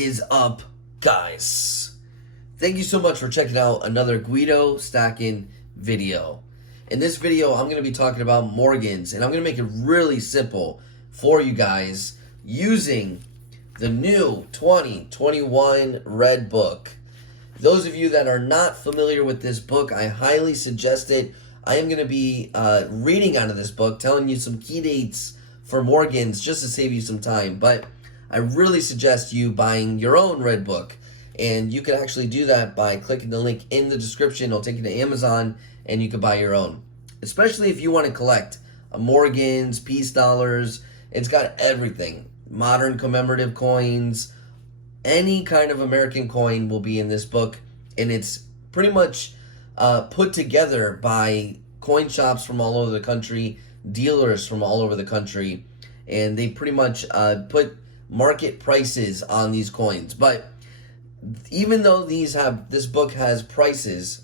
is up, guys? Thank you so much for checking out another GuidoStackin video. In this video, I'm going to be talking about Morgans, and I'm going to make it really simple for you guys using the new 2021 Redbook. Those of you that are not familiar with this book, I highly suggest it. I am going to be reading out of this book, telling you some key dates for Morgans just to save you some time. But I really suggest you buying your own Redbook. And you can actually do that by clicking the link in the description. It'll take you to Amazon and you can buy your own. Especially if you want to collect Morgans, peace dollars. It's got everything. Modern commemorative coins. Any kind of American coin will be in this book. And it's pretty much put together by coin shops from all over the country, dealers from all over the country. And they pretty much put market prices on these coins. But even though this book has prices,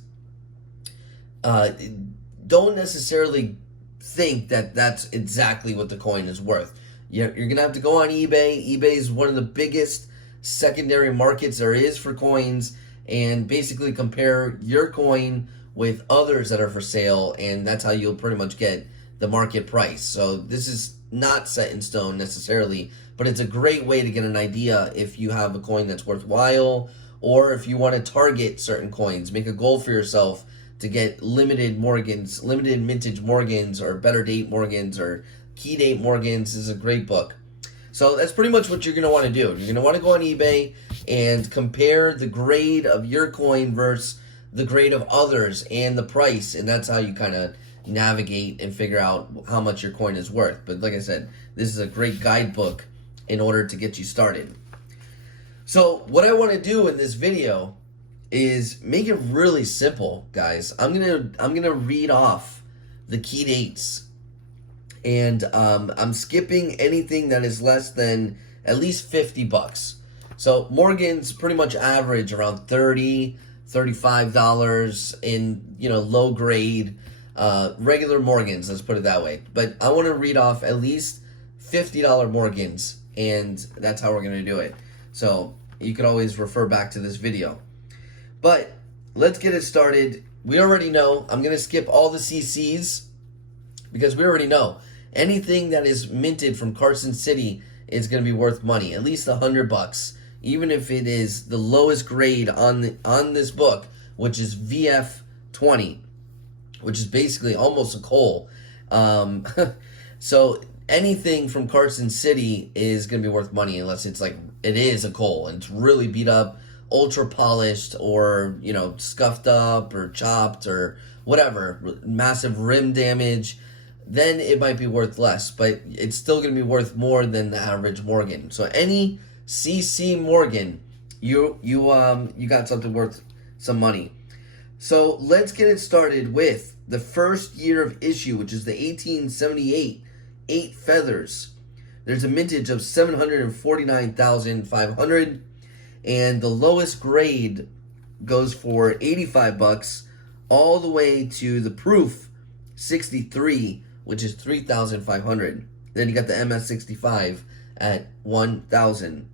don't necessarily think that that's exactly what the coin is worth. You're going to have to go on eBay. eBay is one of the biggest secondary markets there is for coins, and basically compare your coin with others that are for sale, and that's how you'll pretty much get the market price. So this is not set in stone necessarily, but it's a great way to get an idea if you have a coin that's worthwhile, or if you want to target certain coins, make a goal for yourself to get limited Morgans, limited mintage Morgans, or better date Morgans, or key date Morgans. This is a great book. So that's pretty much what you're going to want to do. You're going to want to go on eBay and compare the grade of your coin versus the grade of others and the price, and that's how you kind of navigate and figure out how much your coin is worth. But like I said, this is a great guidebook in order to get you started. So what I want to do in this video is make it really simple, guys. I'm gonna read off the key dates, and I'm skipping anything that is less than at least $50. So Morgans pretty much average around $30, $35 in low grade regular Morgans. Let's put it that way. But I want to read off at least $50 Morgans, and that's how we're gonna do it. So you can always refer back to this video. But let's get it started. We already know I'm going to skip all the CCs because we already know anything that is minted from Carson City is going to be worth money, at least $100, even if it is the lowest grade on this book, which is VF20, which is basically almost a coal. So anything from Carson City is going to be worth money unless it's like it is a coal and it's really beat up, ultra polished, or scuffed up or chopped or whatever, massive rim damage. Then it might be worth less, but it's still going to be worth more than the average Morgan. So any CC Morgan, you got something worth some money. So let's get it started with the first year of issue, which is the 1878 8 feathers. There's a mintage of 749,500, and the lowest grade goes for $85 all the way to the proof 63, which is 3,500. Then you got the MS65 at 1,000.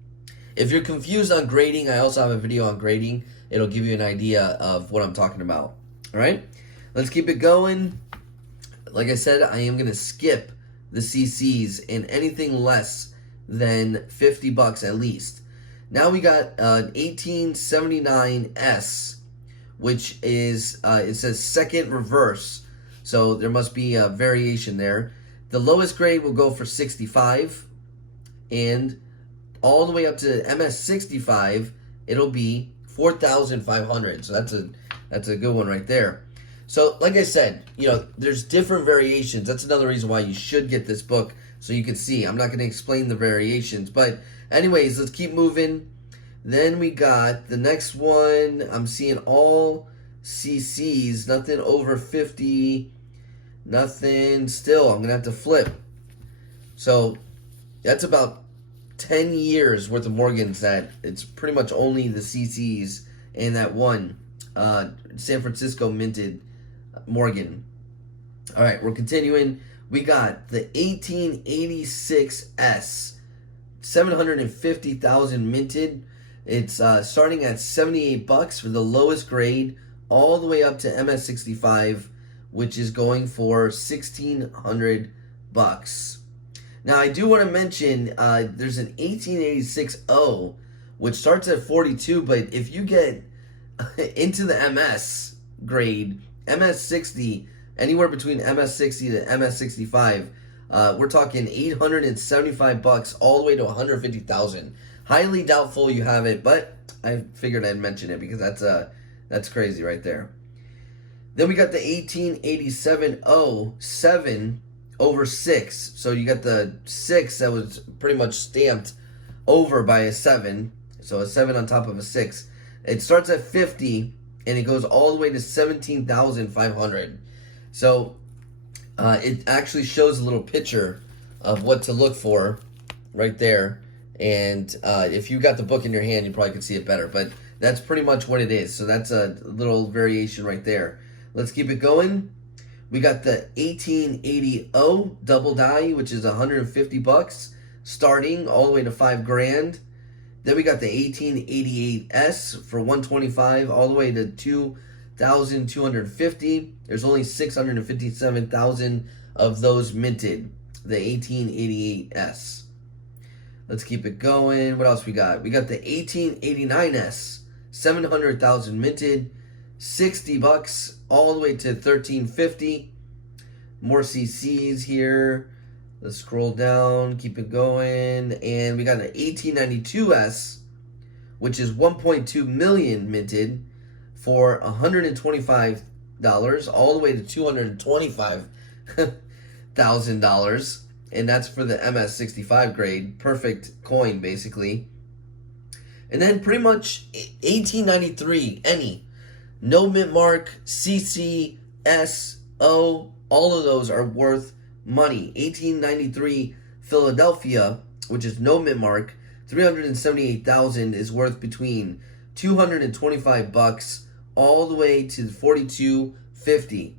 If you're confused on grading, I also have a video on grading. It'll give you an idea of what I'm talking about. All right, let's keep it going. Like I said, I am going to skip the CCs and anything less than $50 at least. Now we got an 1879S, which is, it says second reverse. So there must be a variation there. The lowest grade will go for 65, and all the way up to MS65, it'll be 4,500. So that's a good one right there. So like I said, there's different variations. That's another reason why you should get this book, so you can see. I'm not going to explain the variations, but anyways, let's keep moving. Then we got the next one. I'm seeing all CCs, nothing over 50, nothing. Still, I'm going to have to flip. So that's about 10 years worth of Morgans that it's pretty much only the CCs and that one San Francisco minted Morgan. All right, we're continuing. We got the 1886S, 750,000 minted. It's starting at $78 for the lowest grade, all the way up to MS65, which is going for $1,600. Now, I do want to mention there's an 1886O, which starts at 42, but if you get into the MS grade, MS60, anywhere between MS60 to MS65, we're talking $875 all the way to $150,000. Highly doubtful you have it, but I figured I'd mention it because that's crazy right there. Then we got the 1887-07 over 6. So you got the 6 that was pretty much stamped over by a 7. So a 7 on top of a 6. It starts at 50 and it goes all the way to 17,500. So it actually shows a little picture of what to look for right there. And if you got the book in your hand, you probably could see it better. But that's pretty much what it is. So that's a little variation right there. Let's keep it going. We got the 1880 double die, which is $150, starting all the way to $5,000. Then we got the 1888S for $125, all the way to $2,250. There's only 657,000 of those minted. The 1888S. Let's keep it going. What else we got? We got the 1889S, 700,000 minted, $60 all the way to $1,350. More CCs here. Let's scroll down, keep it going, and we got an 1892S, which is 1.2 million minted for $125 all the way to $225,000. And that's for the MS65 grade. Perfect coin, basically. And then pretty much 1893, any. No mint mark, CC, S, O, all of those are worth money. 1893 Philadelphia, which is no mint mark, 378,000 is worth between $225 all the way to $4,250,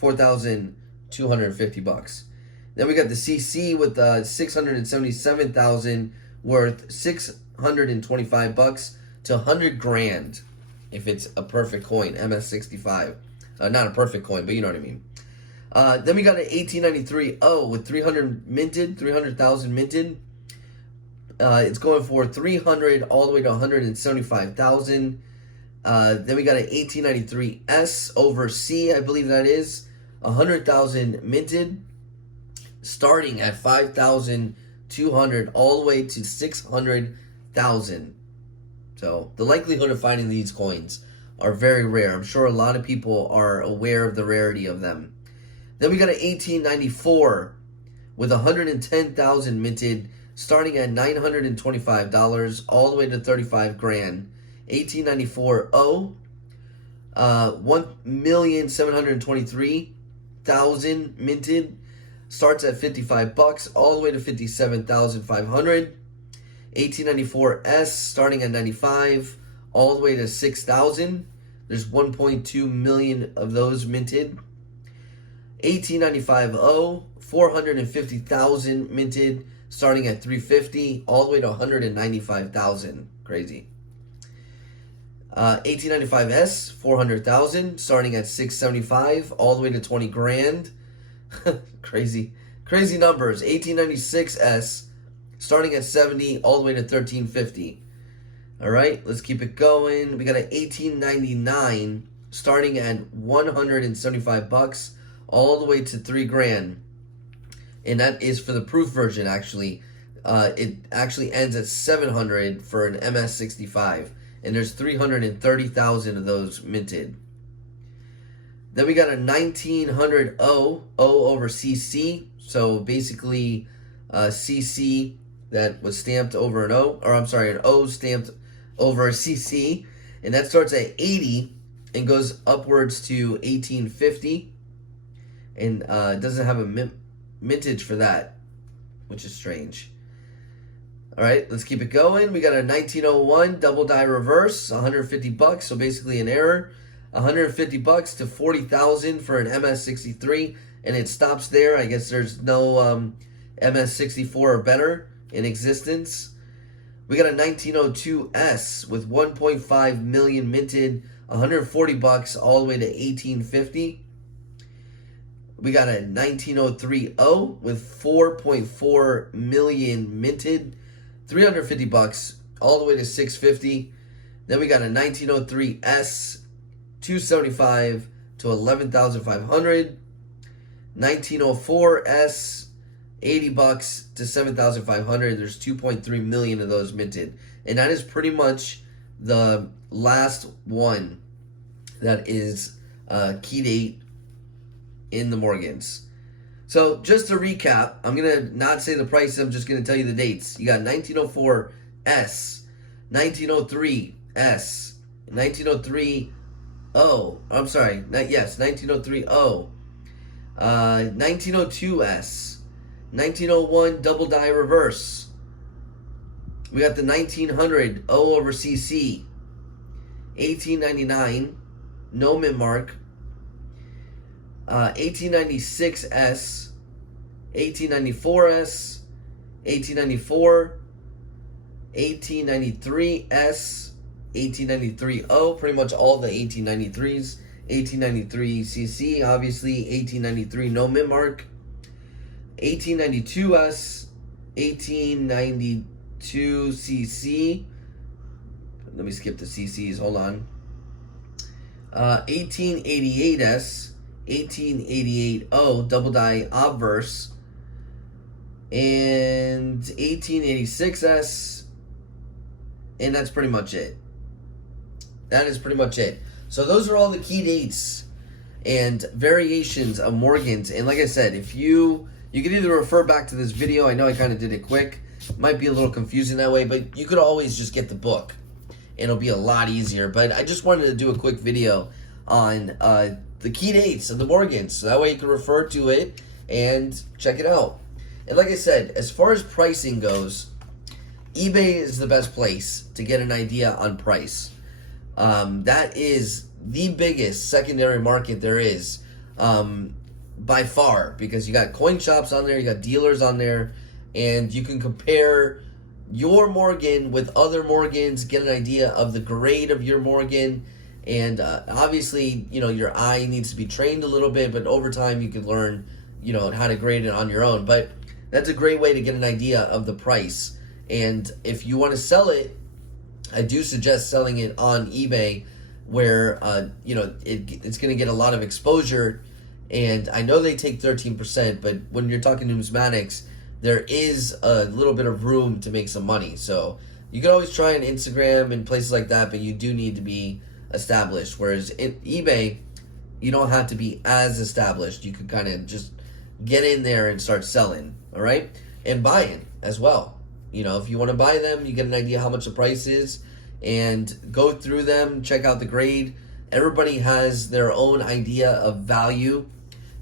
$4,250. Then we got the CC with 677,000 worth $625 to $100,000 if it's a perfect coin, MS65. Not a perfect coin, but you know what I mean. Then we got an 1893 with 300,000 minted. It's going for 300 all the way to 175,000. Then we got an 1893 S over C, I believe that is 100,000 minted, starting at 5,200 all the way to 600,000. So the likelihood of finding these coins are very rare. I'm sure a lot of people are aware of the rarity of them. Then we got an 1894 with 110,000 minted, starting at $925 all the way to $35,000. 1894 1,723,000 minted, starts at $55 all the way to $57,500. 1894 S starting at 95 all the way to 6,000. There's 1.2 million of those minted. 1895 450,000 minted, starting at 350 all the way to 195,000. Crazy. 1895 S 400,000, starting at 675 all the way to $20,000. Crazy numbers. 1896 S starting at 70 all the way to 1350. All right, let's keep it going. We got an 1899 starting at $175 all the way to $3,000, and that is for the proof version. Actually, it actually ends at 700 for an MS65, and there's 330,000 of those minted. Then we got a 1900 O over CC, so basically CC that was stamped over an O, or I'm sorry, an O stamped over a CC, and that starts at 80 and goes upwards to 1850, and it doesn't have a mintage for that, which is strange. All right, let's keep it going. We got a 1901 double die reverse, $150, so basically an error. $150 to 40,000 for an MS63, and it stops there. I guess there's no MS64 or better in existence. We got a 1902S with 1.5 million minted, $140 all the way to 1850. We got a 1903O with 4.4 million minted, $350 all the way to 650. Then we got a 1903S, 275 to 11,500. 1904S, $80 to 7,500. There's 2.3 million of those minted, and that is pretty much the last one that is key date in the Morgans. So just to recap, I'm gonna not say the prices. I'm just gonna tell you the dates. You got 1904S, 1903S, 1903O. I'm sorry, 1903O, 1902S. 1901 double die reverse. We got the 1900 O over CC. 1899 no mint mark. 1896S. 1894S. 1894. 1893S. 1893O. Pretty much all the 1893s. 1893 CC. Obviously 1893 no mint mark. 1892S, 1892 CC. Let me skip the CCs, hold on. 1888S, 1888O, double die obverse. And 1886S. And that's pretty much it. That is pretty much it. So those are all the key dates and variations of Morgans. And like I said, if you can either refer back to this video. I know I kind of did it quick. Might be a little confusing that way, but you could always just get the book. It'll be a lot easier. But I just wanted to do a quick video on the key dates of the Morgans. So that way you can refer to it and check it out. And like I said, as far as pricing goes, eBay is the best place to get an idea on price. That is the biggest secondary market there is. By far, because you got coin shops on there, you got dealers on there, and you can compare your Morgan with other Morgans, get an idea of the grade of your Morgan, and obviously, you know, your eye needs to be trained a little bit, but over time you can learn, you know, how to grade it on your own. But that's a great way to get an idea of the price. And if you want to sell it, I do suggest selling it on eBay, where you know, it's going to get a lot of exposure. And I know they take 13%, but when you're talking numismatics, there is a little bit of room to make some money. So you can always try on Instagram and places like that, but you do need to be established. Whereas in eBay, you don't have to be as established. You can kind of just get in there and start selling, all right? And buying as well. You know, if you want to buy them, you get an idea how much the price is, and go through them, check out the grade. Everybody has their own idea of value.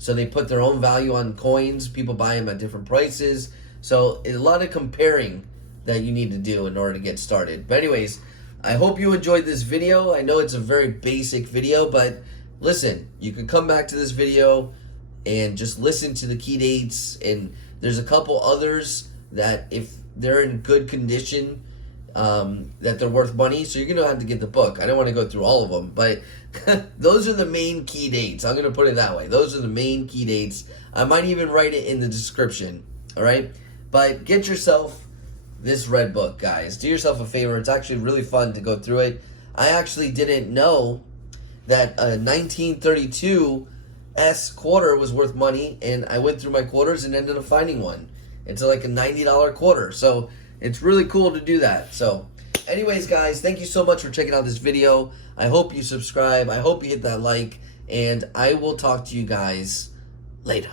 So they put their own value on coins. People buy them at different prices. So a lot of comparing that you need to do in order to get started. But anyways, I hope you enjoyed this video. I know it's a very basic video, but listen, you can come back to this video and just listen to the key dates. And there's a couple others that if they're in good condition, that they're worth money. So you're going to have to get the book. I don't want to go through all of them, but those are the main key dates. I'm going to put it that way. Those are the main key dates. I might even write it in the description. All right. But get yourself this Redbook, guys. Do yourself a favor. It's actually really fun to go through it. I actually didn't know that a 1932 S quarter was worth money, and I went through my quarters and ended up finding one. It's like a $90 quarter. So it's really cool to do that. So anyways, guys, thank you so much for checking out this video. I hope you subscribe. I hope you hit that like. And I will talk to you guys later.